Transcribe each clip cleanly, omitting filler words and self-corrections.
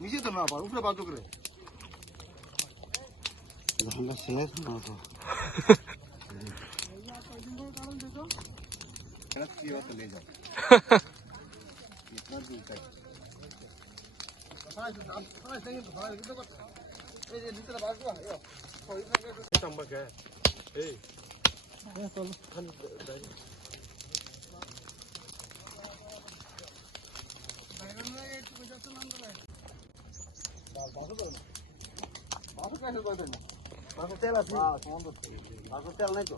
নিচে তো না পার উপরে বাধ্য করে ধানটা ছেলে না তো কেন কি হতো ले जाओ इतना दूर तक এই যে নিচে বাস না এই চম্বক এই চল খালি তেল আছে তেল নাই তো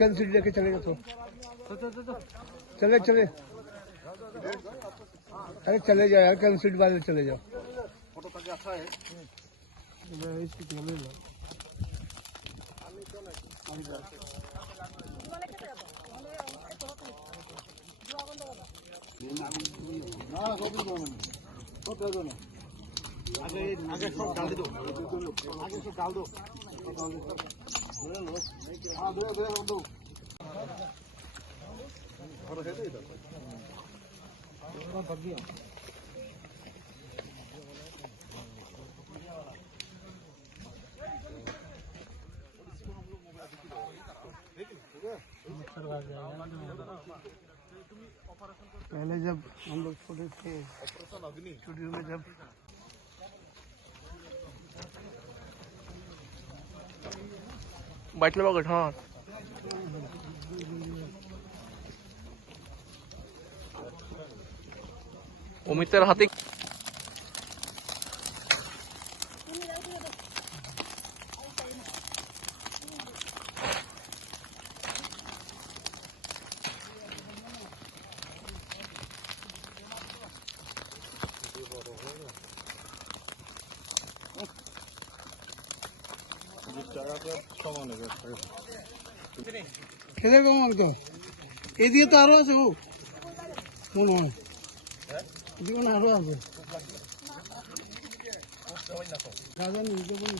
कैंसिल लेके चलेगा तो चले चले अरे चले जाओ यार कैंसिल वाले चले जाओ फोटो काफी अच्छा है आगे आगे सब डाल दो आगे सब डाल दो हाँ दो दो दो और है तो इधर बग्गी पहले जब हम लोग छोटे थे स्टूडियो में जब बैठने वाला हाँ অমিতের হাতে খেলে কমান তো এদিকে তো আরো আছে ও মনে হয় এদিকে আরো আছে রাজা নিজে বলি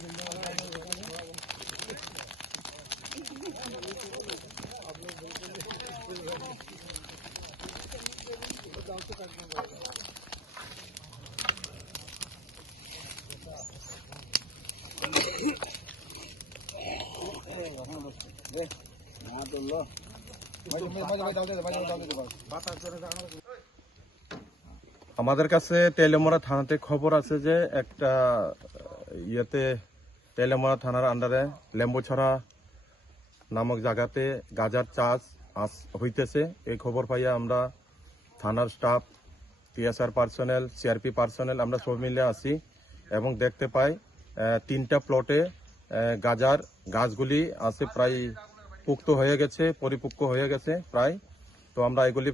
আমাদের কাছে তেলেমরা থানাতে খবর আছে যে একটা ইয়েতে তেলেমরা থানার আন্ডারে লেম্বুছড়া নামক জায়গাতে গাজার চাষ হইতেছে। এই খবর পাইয়া আমরা থানার staff, TSR personnel, CRP personnel আমরা সব মিলে আসি এবং দেখতে পাই 3টা প্লটে গাজার গাছগুলি আছে প্রায় পুক্ত হয়ে গেছে, পরিপক্ক হয়ে গেছে প্রায়। তো আমরা এগুলি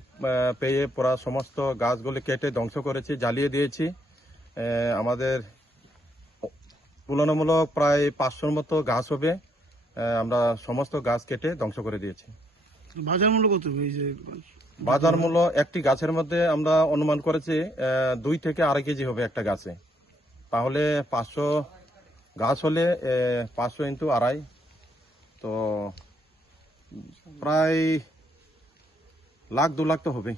পেয়ে পুরা সমস্ত গাছগুলি কেটে ধ্বংস করেছি, জ্বালিয়ে দিয়েছি। আমাদের তুলনামূলক প্রায় 500-র মতো গাছ হবে, আমরা সমস্ত গাছ কেটে ধ্বংস করে দিয়েছি। বাজার মূল্য কত? বাজার মূল্য একটি গাছের মধ্যে আমরা অনুমান করেছি 2 থেকে 2.5 কেজি হবে একটা গাছে। তাহলে 500 গাছ হলে 500 × 2.5 তো প্রায় 1 লাখ 2 লাখ তো হবে।